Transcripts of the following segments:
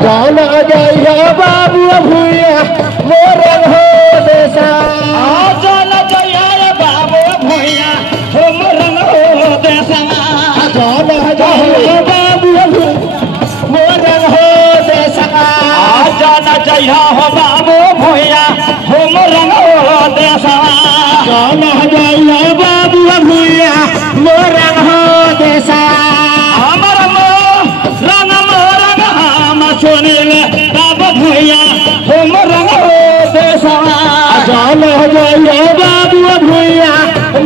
जाना जाइया बाबू भूया मोरन हो देसा जाना जाइया बाबू भूया मोरन हो देसा जाना जाइया बाबू मोरन हो देसा जाना जाइया हो बाबू भूया मोरन हो देसा जाना जाइया बाबू भूया मोरन हो देसा सुनील बाबू भूया मोरन हो देसा जाना जाइया बाबू भूया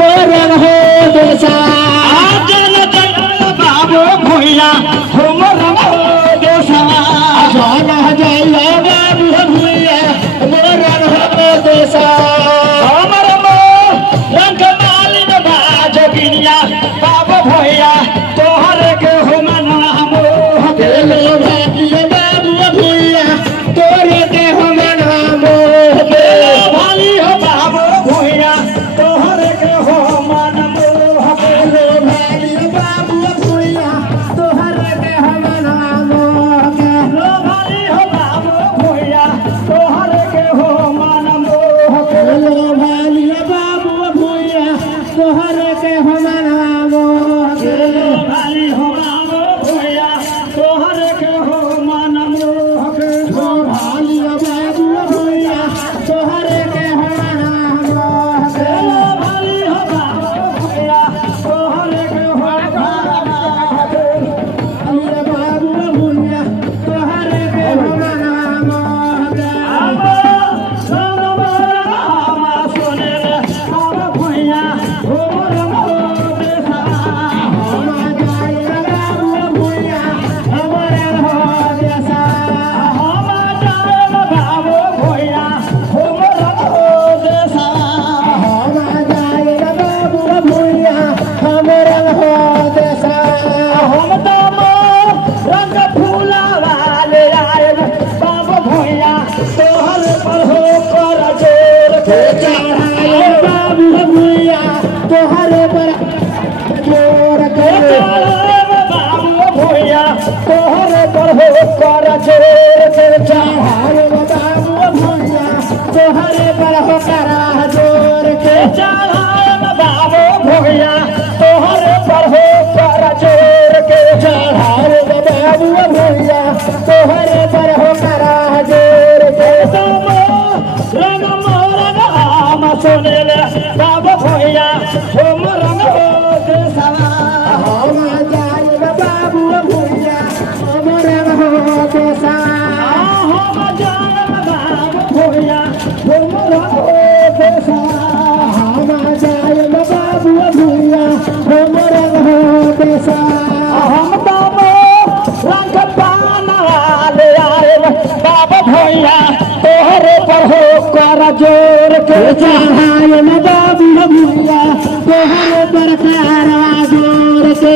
मोरन हो देसा जाना जाइया बाबू भूया मोरन हो देसा जाना जाइया बाबू भूया मोरन हो देसा हमर मो रंग मालिन बाज बिनिया बाबू भूया तोहर के हो मना मोह तेरे भाग्य बाबू भूया तोरे के हो मना मोह भाली हो बाबू भूया तोहर के हो मन मोह तेरे भाग्य बाबू भूया तोहरे के हो मना मोह भाली हो बाबू भूया तोहर के हो मन मोह तेरे भाग्य बाबू भूया तोहरे के हो मना मोह भाली हो बाबू भूया तोहर के हो मन मोह भाग्य बाबू भूया तोहरे के हो मना मोह भाली हो बाबू भूया तोहर के हो मेरे बाबू भूया तोहरे के हो मना मोह तोहरे पर जोर के बाबू भूया तोहरे पर हो कर जोर के चढ़ाए बाबू भूया तोहरे पर हो करा जोर के बाबू भूया तोहरे पर हो कर जोर के चढ़ाए बाबू भूया तोहरे पर हो करा जोर के रंग मोरन हम सुनिल बाबू भूया हो मोरन हो देसा हम जाए बाबू भूया मोरन हो देसा हम जाए बाबू भूया हो मोरन हो देसा हम जाए बाबू भूया मोरन हो देसा हम बाबू रंग पाना ले आए बाबू भूया तोहरे पर हो कर जोर के चढ़ाए बाबू भूया तोहरे पर करा जोर के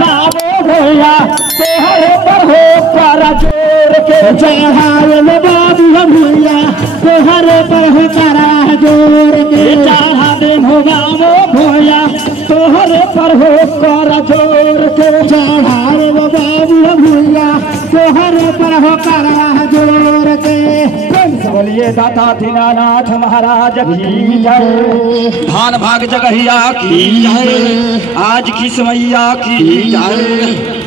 बाबू भूया तोहरे पर हो कर जोर के चढ़ाए बाबू भूया तोहरे पर हो करा जोर के चढ़ा दिन हो बाबू भूया तोहरे पर हो कर जोर के चढ़ाए बाबू भूया तोहरे पर हो करा जोर के बोलिए दाता दीनानाथ महाराज की जय धान भाग जगहिया की जय आज की समैया की जय।